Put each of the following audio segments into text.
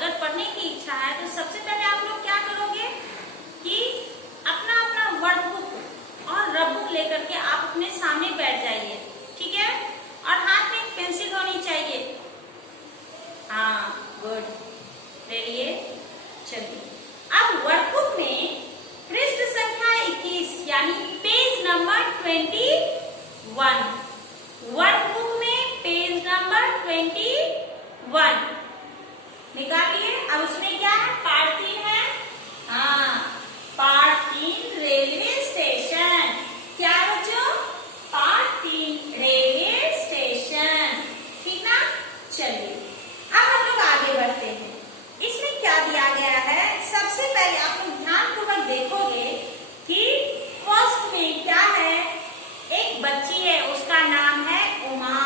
अगर पढ़ने की इच्छा है तो सबसे पहले आप लोग क्या करोगे कि अपना अपना वर्कबुक और रफबुक लेकर के आप अपने सामने बैठ जाइए, ठीक है। और हाथ में एक पेंसिल होनी चाहिए। हाँ, गुड, ले लिए। चलिए, अब वर्कबुक में पृष्ठ संख्या 21 यानी पेज नंबर 21, वर्कबुक में पेज नंबर 21 निकालिए। अब उसमें क्या है, पार्ट 3 है। हाँ, पार्ट 3 रेलवे स्टेशन। क्या बच्चों, पार्ट 3 रेलवे स्टेशन, ठीक ना। चलिए, अब हम लोग आगे बढ़ते हैं। इसमें क्या दिया गया है, सबसे पहले आप लोग ध्यानपूर्वक देखोगे कि फर्स्ट में क्या है, एक बच्ची है, उसका नाम है उमा।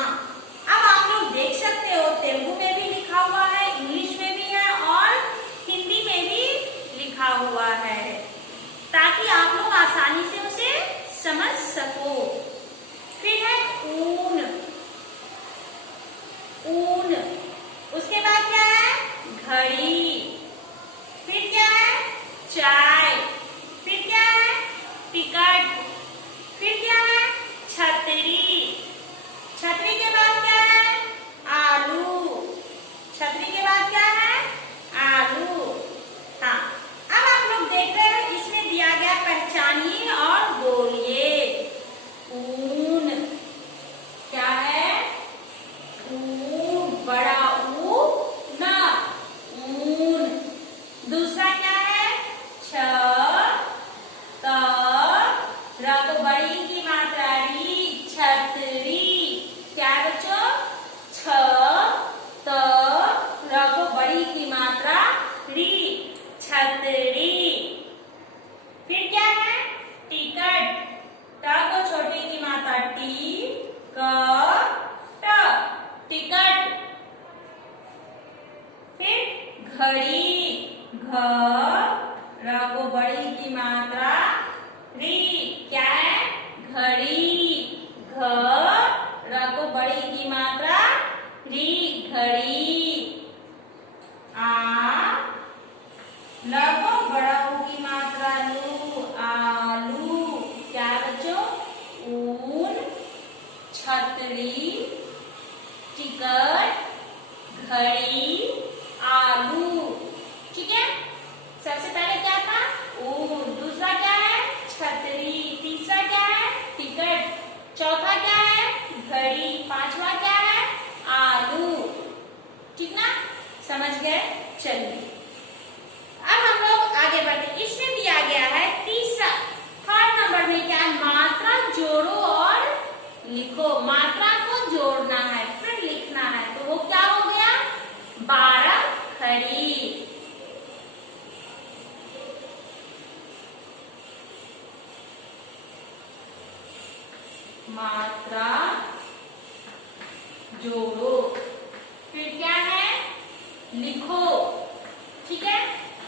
अब आप लोग देख सकते हो तेलुगु में भी लिखा हुआ है, इंग्लिश में भी है और हिंदी में भी लिखा हुआ है, ताकि आप लोग आसानी से उसे समझ सको। फिर है ऊन, ऊन। उसके बाद क्या है, घड़ी। फिर क्या है, चाय। फिर क्या है, टिकट। फिर क्या है, छतरी। छतरी के बाद क्या है, आलू। छतरी के बाद क्या है, आलू। हाँ, अब आप लोग देख रहे हैं इसमें दिया गया, पहचानिए और बोलिए। ऊन क्या है, ऊन, बड़ा ऊ ना, ऊन। दूसरा क्या है, छ, त, र को बड़ी की मात्रा री, छतरी। क्या बच्चों, छ, त, र को बड़ी की मात्रा री, छतरी। फिर क्या है, टिकट। ट को छोटी की मात्रा टी, क, ट, टिकट। फिर घड़ी, घ, र को बड़ी की मात्रा री। क्या है, घड़ी। घ, र को बड़ी की मात्रा री, घड़ी। आ, ल को बड़ा ऊ की मात्रा लू, आलू। क्या बच्चों, ऊन, छतरी, टिकट, घड़ी, आलू, ठीक है। सबसे पहले क्या था, ऊन। दूसरा क्या है, छतरी। तीसरा क्या है, टिकट। चौथा क्या है, घड़ी। पांचवा क्या है, आलू, ठीक ना, समझ गए। चलिए, अब हम लोग आगे बढ़ते। इसमें दिया गया है तीसरा, थर्ड नंबर में क्या है, मात्रा जोड़ो और लिखो। मात्रा को जोड़ना है फिर लिखना है, तो वो क्या हो गया, 12 खड़ी। मात्रा जोड़ो, फिर क्या है, लिखो, ठीक है।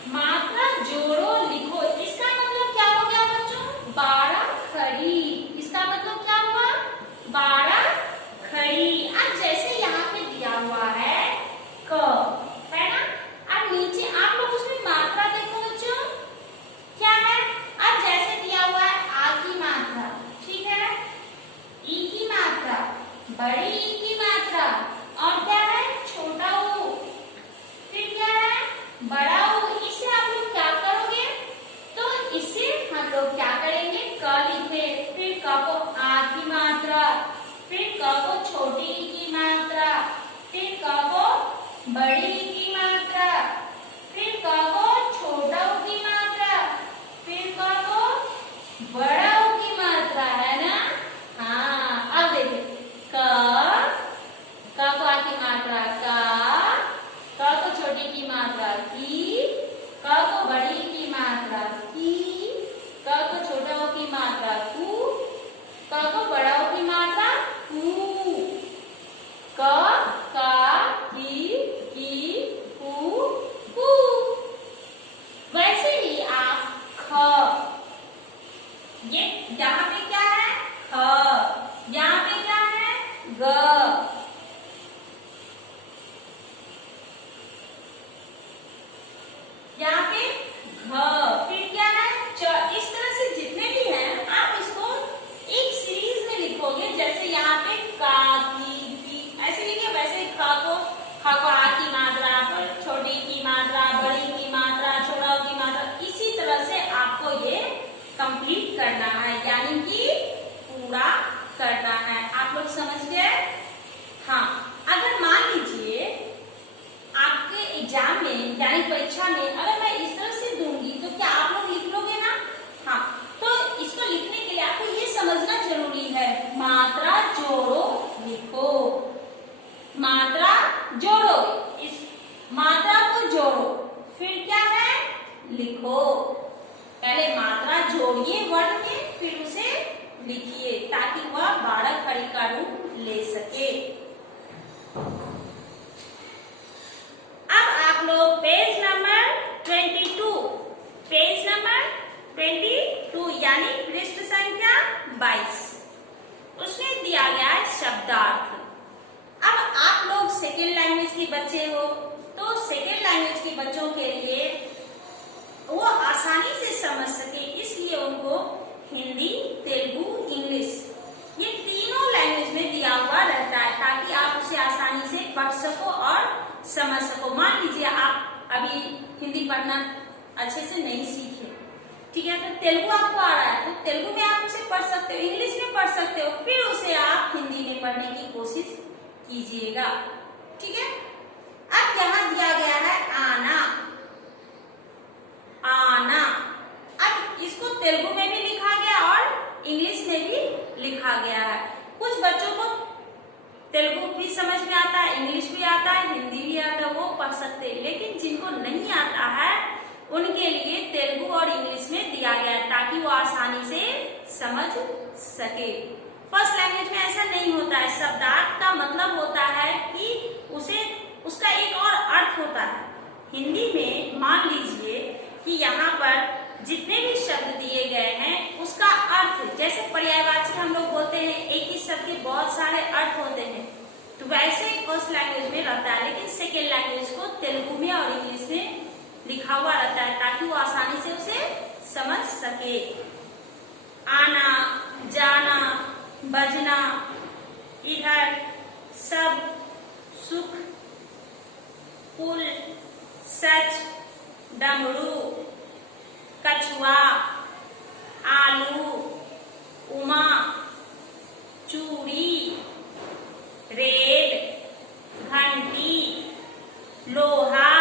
मात्रा जोड़ो, लिखो, इसका मतलब क्या हो गया बच्चों, 12 खड़ी। इसका मतलब क्या हुआ, 12 खड़ी। अब जैसे यहाँ पे दिया हुआ है क, है ना। अब नीचे आप लोग उसमें मात्रा देखो बच्चों, क्या है। अब जैसे दिया हुआ है आ की मात्रा, ठीक है, ई की मात्रा, बड़ी ई की मात्रा, और क्या है, छोटा ऊ। फिर क्या है, बड़ा ऊ। इसे आप लोग क्या करोगे, तो इसे हम लोग क्या करेंगे, क लिखे। फिर क को आ की मात्रा, फिर क को छोटी ई की मात्रा, फिर क को बड़ी ई की मात्रा, फिर क को छोटा ऊ की मात्रा, फिर क को बड़ा ऊ की मात्रा, है ना। हाँ, अब देखिए, क को आ की मात्रा क को छोटी की मात्रा की, क को बड़ी की मात्रा की, क को छोटा ऊ की मात्रा कु, क को बड़ा ऊ की मात्रा कु। क, का, की, कु। वैसे ही आप ख, ये यहाँ पे क्या है, ख, यहाँ पे क्या है, ग। पूरा करना है। आप लोग समझ गए? हाँ, अगर मान लीजिए आपके एग्जाम में यानी परीक्षा में अगर मैं इस तरह से दूंगी तो क्या आप लोग लिख लोगे ना? हाँ, तो इसको लिखने के लिए आपको ये समझना जरूरी है, मात्रा जोड़ो लिखो। मात्रा जोड़ो, इस मात्रा को जोड़ो, फिर क्या है? लिखो। पहले मात्रा जोड़िए वर्ड में, फिर उसे लिखिए ताकि वह बारह खड़ी का रूप ले सके। अब आप लोग पेज नंबर 22, पेज नंबर 22 यानी पृष्ठ संख्या 22, उसमें दिया गया है शब्दार्थ। अब आप लोग सेकेंड लैंग्वेज के बच्चे हो, तो सेकेंड लैंग्वेज के बच्चों के लिए वो आसानी से समझ सके इसलिए उनको हिंदी, तेलुगु, इंग्लिश ये तीनों लैंग्वेज में दिया हुआ रहता है ताकि आप उसे आसानी से पढ़ सको और समझ सको। मान लीजिए आप अभी हिंदी पढ़ना अच्छे से नहीं सीखे, ठीक है, तो तेलुगु आपको आ रहा है तो तेलुगु में आप उसे पढ़ सकते हो, इंग्लिश में पढ़ सकते हो, फिर उसे आप हिंदी में पढ़ने की कोशिश कीजिएगा, ठीक है। अब यहाँ दिया गया है आना, आना। अब इसको तेलुगु में भी लिखा गया और इंग्लिश में भी लिखा गया है। कुछ बच्चों को तेलुगु भी समझ में आता है, इंग्लिश भी आता है, हिंदी भी आता है, वो पढ़ सकते हैं, लेकिन जिनको नहीं आता है उनके लिए तेलुगु और इंग्लिश में दिया गया है ताकि वो आसानी से समझ सके। फर्स्ट लैंग्वेज में ऐसा नहीं होता है। शब्दार्थ का मतलब होता है कि उसे उसका एक और अर्थ होता है। हिंदी में मान लीजिए कि यहाँ पर जितने भी शब्द दिए गए हैं उसका अर्थ, जैसे पर्यायवाची हम लोग बोलते हैं, एक ही शब्द के बहुत सारे अर्थ होते हैं, तो वैसे फर्स्ट लैंग्वेज में रहता है, लेकिन सेकेंड लैंग्वेज को तेलुगु में और इंग्लिश में लिखा हुआ रहता है ताकि वो आसानी से उसे समझ सके। आना, जाना, बजना, इधर, सब, सुख, कुल, सच, डमरू, कछुआ, आलू, उमा, चूड़ी, रेड, घंटी, लोहा,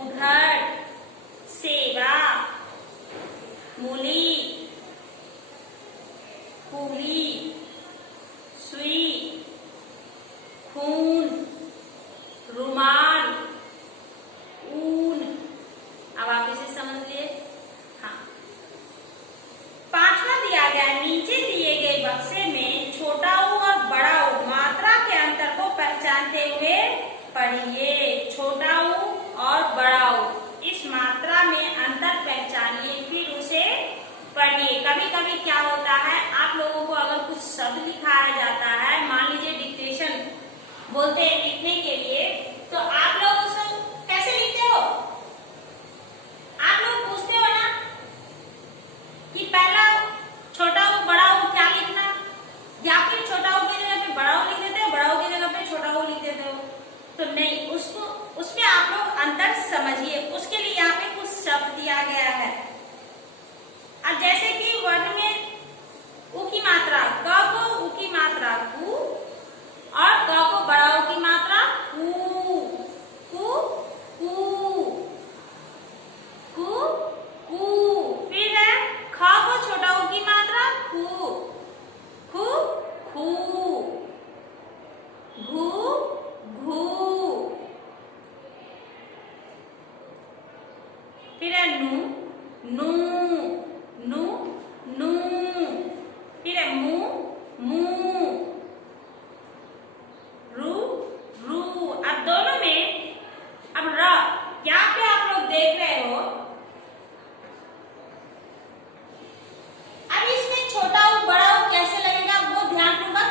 उधर, सेवा, मूली, पूली, सुई, खून, रुमाल, ऊन। अब आप इसे समझ लिए? हाँ। पांचवा दिया गया नीचे दिए गए बक्से में छोटा ऊ और बड़ा ऊ मात्रा के अंतर को पहचानते हुए पढ़िए। छोटा ऊ और बड़ा ऊ, इस मात्रा में अंतर पहचानिए फिर उसे पढ़िए। कभी कभी क्या होता है, आप लोगों को अगर कुछ शब्द लिखाया जाता है, मान लीजिए डिक्टेशन बोलते हैं लिखने के लिए, तो आप लोग उसको कैसे लिखते हो? आप लोग पूछते हो ना कि पहला छोटा ऊ बड़ा ऊ क्या लिखना, या फिर छोटा ऊ की जगह पे बड़ा ऊ लिख देते हो, बड़ा ऊ की जगह पे छोटा ऊ लिख देते हो? तो नहीं, उसको उसमें आप लोग अंतर समझिए। उसके लिए यहाँ पे कुछ शब्द दिया गया है। अब जैसे कि वर्ण में ऊ की मात्रा, क को ऊ की मात्रा कु और क को बड़ा ऊ की मात्रा कु, कु, कु, कु, कु। फिर है ख को छोटा ऊ की मात्रा खु, खु, खू, घू, घू। फिर है नु, नू, नू, नू। फिर है मु, मू, रू, रू। अब दोनों में अब र, यहाँ पे आप लोग देख रहे हो, अब इसमें छोटा ऊ बड़ा ऊ कैसे लगेगा वो ध्यानपूर्वक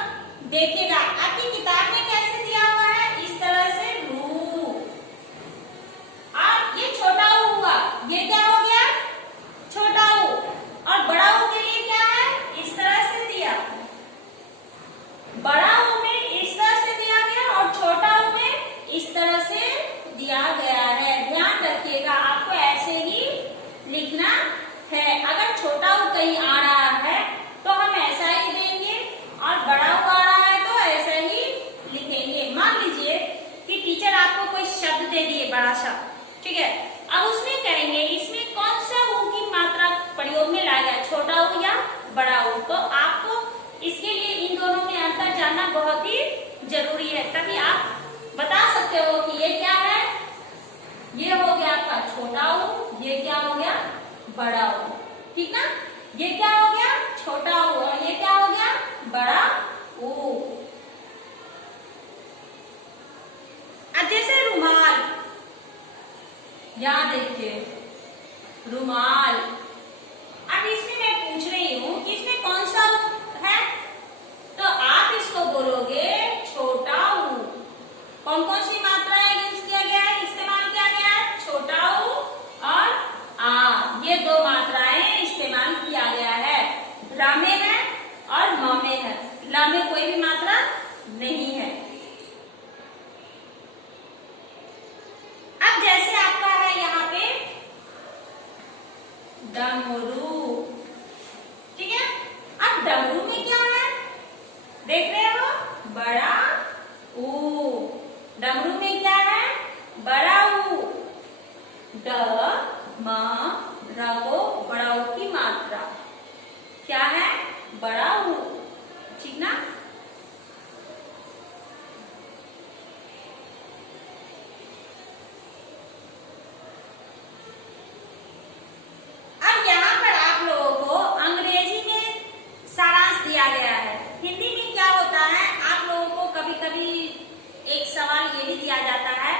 देखिएगा। आपकी किताब में कैसे दिया हुआ है, इस तरह से रू, और ये छोटा ऊ हुआ, ये क्या हो गया? बड़ा सा, ठीक है। अब उसमें करेंगे इसमें कौन सा ऊ की मात्रा प्रयोग में लाया गया, छोटा ऊ या बड़ा ऊ। तो आपको इसके लिए इन दोनों में अंतर जानना बहुत ही जरूरी है, तभी आप बता सकते हो कि ये क्या है, ये हो गया आपका छोटा ऊ, ये क्या हो गया बड़ा ऊ, ठीक ना। ये क्या हो गया छोटा ऊ और ये क्या हो गया बड़ा ऊ। अब जैसे रुमाल, यहां देखिए रुमाल। अब इसमें मैं पूछ रही हूं कि इसमें कौन सा ऊ है, तो आप इसको बोलोगे छोटा ऊ। कौन कौन सी मात्राएं यूज किया गया है, इस्तेमाल किया गया है, छोटा ऊ और आ, ये दो मात्राएं इस्तेमाल किया गया है। र में है और म में है, ल में कोई भी मात्रा नहीं है। अब जैसे आपका है यहाँ पे डमरू, ठीक है। अब डमरू में क्या है देख रहे हो, बड़ा ऊ। डमरू में क्या है बड़ा ऊ। ड म र को बड़ा ऊ की मात्रा क्या है बड़ा ऊ, ठीक ना। अब यहाँ पर आप लोगों को अंग्रेजी में सारांश दिया गया है। हिंदी में क्या होता है, आप लोगों को कभी कभी एक सवाल ये भी दिया जाता है,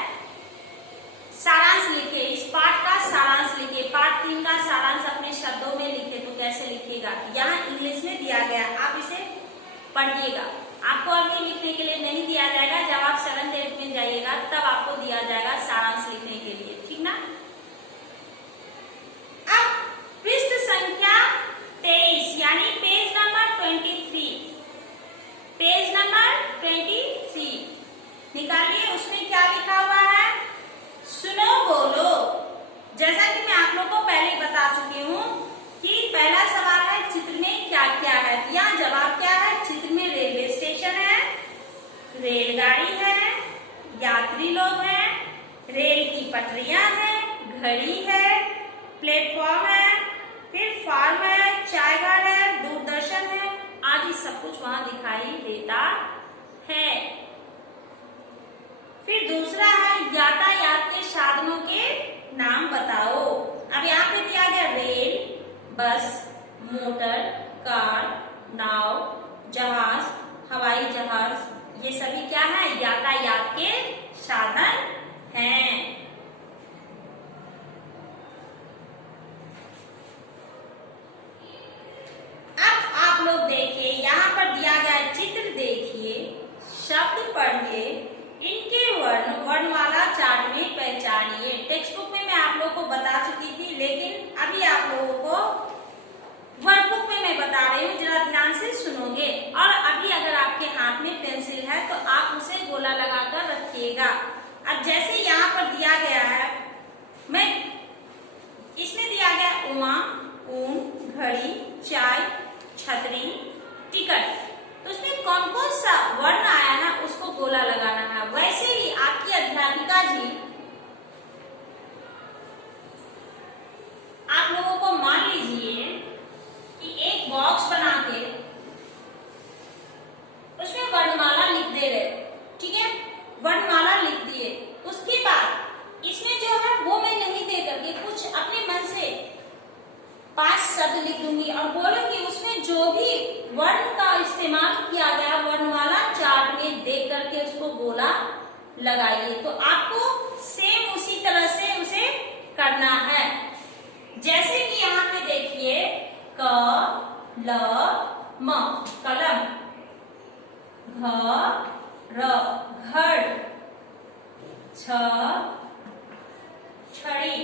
सारांश लिखे, इस पाठ का सारांश लिखे, पाठ 3 का सारांश अपने शब्दों में लिखे, तो कैसे लिखिएगा। यहाँ इंग्लिश में दिया गया, आप इसे पढ़िएगा। आपको अभी लिखने के लिए नहीं दिया जाएगा, जब आप 7th 8th में जाइएगा तब आपको दिया जाएगा सारांश लिखने के लिए, ठीक ना। अब पृष्ठ संख्या 23 यानी पेज नंबर 23, पेज नंबर 23 निकालिए। उसमें क्या लिखा हुआ है, सुनो बोलो। जैसा कि मैं आप लोग को पहले बता चुकी हूँ कि पहला सवाल है चित्र में क्या क्या है, यहाँ जवाब क्या है, चित्र में रेलवे स्टेशन है, रेलगाड़ी है, यात्री लोग हैं, रेल की पटरियां हैं, घड़ी है, प्लेटफॉर्म है, फिर फार्म है, चाय घर है, दूरदर्शन है आदि सब कुछ वहां दिखाई देता है। फिर दूसरा है यातायात के साधनों के नाम बताओ। अब यहाँ पे दिया गया रेल, बस, मोटर, कार, नाव, जहाज, हवाई जहाज, ये सभी क्या है यातायात के साधन हैं। अब आप लोग देखिए, यहाँ पर दिया गया चित्र देखिए, शब्द पढ़िए, इनके वर्ण वर्णमाला चार्ट में पहचानिए। टेक्स्ट बुक में मैं आप लोगों को बता चुकी थी, लेकिन अभी आप लोगों को वर्कबुक में मैं बता रही हूँ, जरा ध्यान से सुनोगे। और अभी अगर आपके हाथ में पेंसिल है तो आप उसे गोला लगाकर रखिएगा। अब जैसे यहाँ पर दिया गया है, मैं इसमें दिया गया उमा, ऊन, घड़ी, चाय, छतरी, टिकट, तो उसमें कौन कौन सा वर्ण आया है उसको गोला लगाना है। वैसे ही आपकी अध्यापिका जी आप लोगों को मान लीजिए कि एक बॉक्स बना के उसमें वर्णमाला लिख दे रहे, ठीक है, वर्णमाला लिख दिए। उसके बाद इसमें जो है वो मैं नहीं दे करके कुछ अपने मन से 5 शब्द लिख दूंगी और बोलूंगी, उसमें जो भी वर्ण का इस्तेमाल किया गया वर्णमाला चार्ट में देख करके उसको गोला लगाइए। तो आपको सेम उसी तरह से उसे करना है। जैसे कि यहाँ पे देखिए क ल म कलम, घ र घर, छ छड़ी,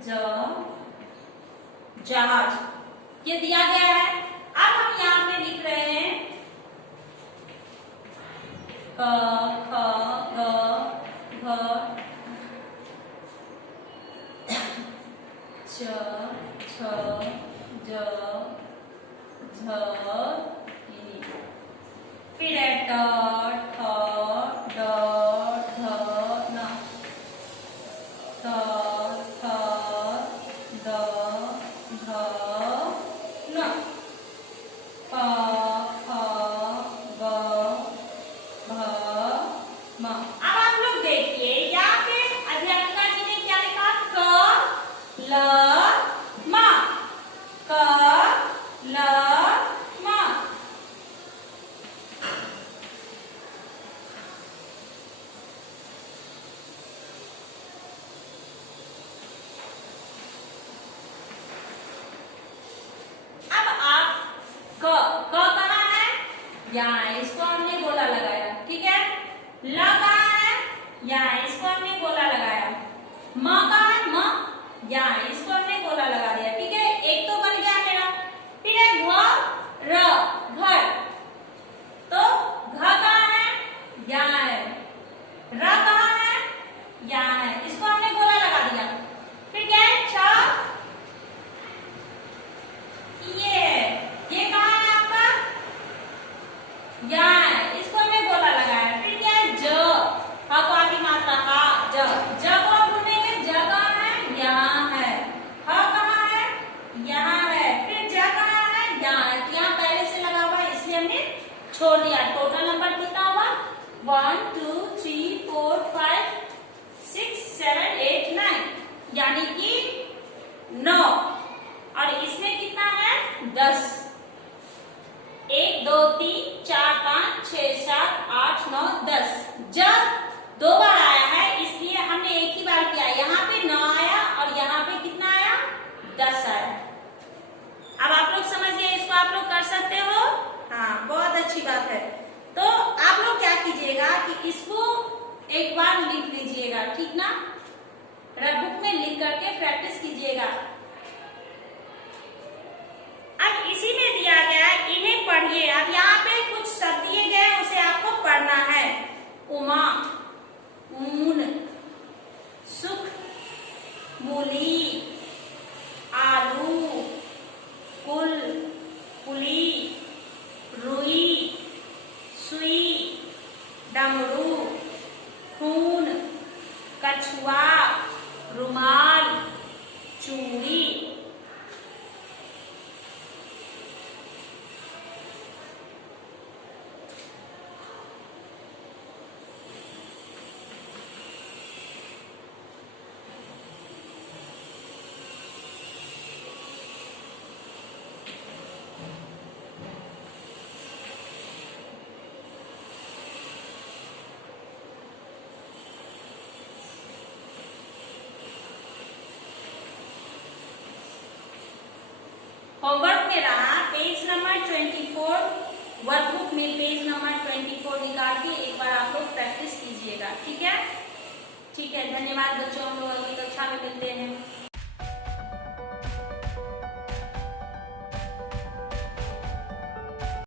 ज जहाज, ये दिया गया है। अब हम यहाँ पे लिख रहे हैं क ख ग घ छ छ ज झ इ, फिर है ट ठ ड ढ यहाँ, इसको हमने गोला लगा दिया। ठीक है, एक तो बन गया मेरा। फिर है घ र, घर। तो घ कहाँ है? यहाँ है। र कहाँ है? यहाँ है। इसको हमने गोला लगा दिया। फिर क्या है? छ, ये कहाँ है आपका? यहाँ है। इसको हमने गोला लगाया। फिर क्या है? ज, हा को आधी मात्रा हा, ज। ज को आप ढूंढेंगे, ज कहाँ है? यहाँ है। ह कहाँ है? यहाँ है। फिर ज कहाँ है? यहाँ है। तो यहाँ पहले से लगा हुआ है, इसलिए हमने छोड़ दिया। टोटल नंबर कितना हुआ? 1 2 3 4 5 6 7 8 9, यानी कि 9। और इसमें कितना है? 10। 1 2 3 4 5 6 7 8 9 10। जब 2 बार आया है, इसलिए हमने एक ही बार किया। यहाँ पे 9 आया और यहाँ पे कितना आया? 10 आया। अब आप लोग समझ गए, इसको आप लोग कर सकते हो। हाँ, बहुत अच्छी बात है। तो आप लोग क्या कीजिएगा कि इसको एक बार लिख लीजिएगा, ठीक ना? बुक में लिख करके प्रैक्टिस कीजिएगा। अब इसी में दिया गया है, इन्हें पढ़िए। अब यहाँ पे कुछ शब्द दिए गए हैं, उसे आपको पढ़ना है। उमा, ऊन, सुख, मूली, आलू, कुल, कुली, रुई, सुई, डमरू, खून, कछुआ, रुमाल, चूड़ी। होमवर्क में रहा पेज नंबर 24, वर्कबुक में पेज नंबर 24 निकाल के एक बार आप लोग प्रैक्टिस कीजिएगा। ठीक है? ठीक है, धन्यवाद बच्चों। हम लोग अगली कक्षा में मिलते हैं।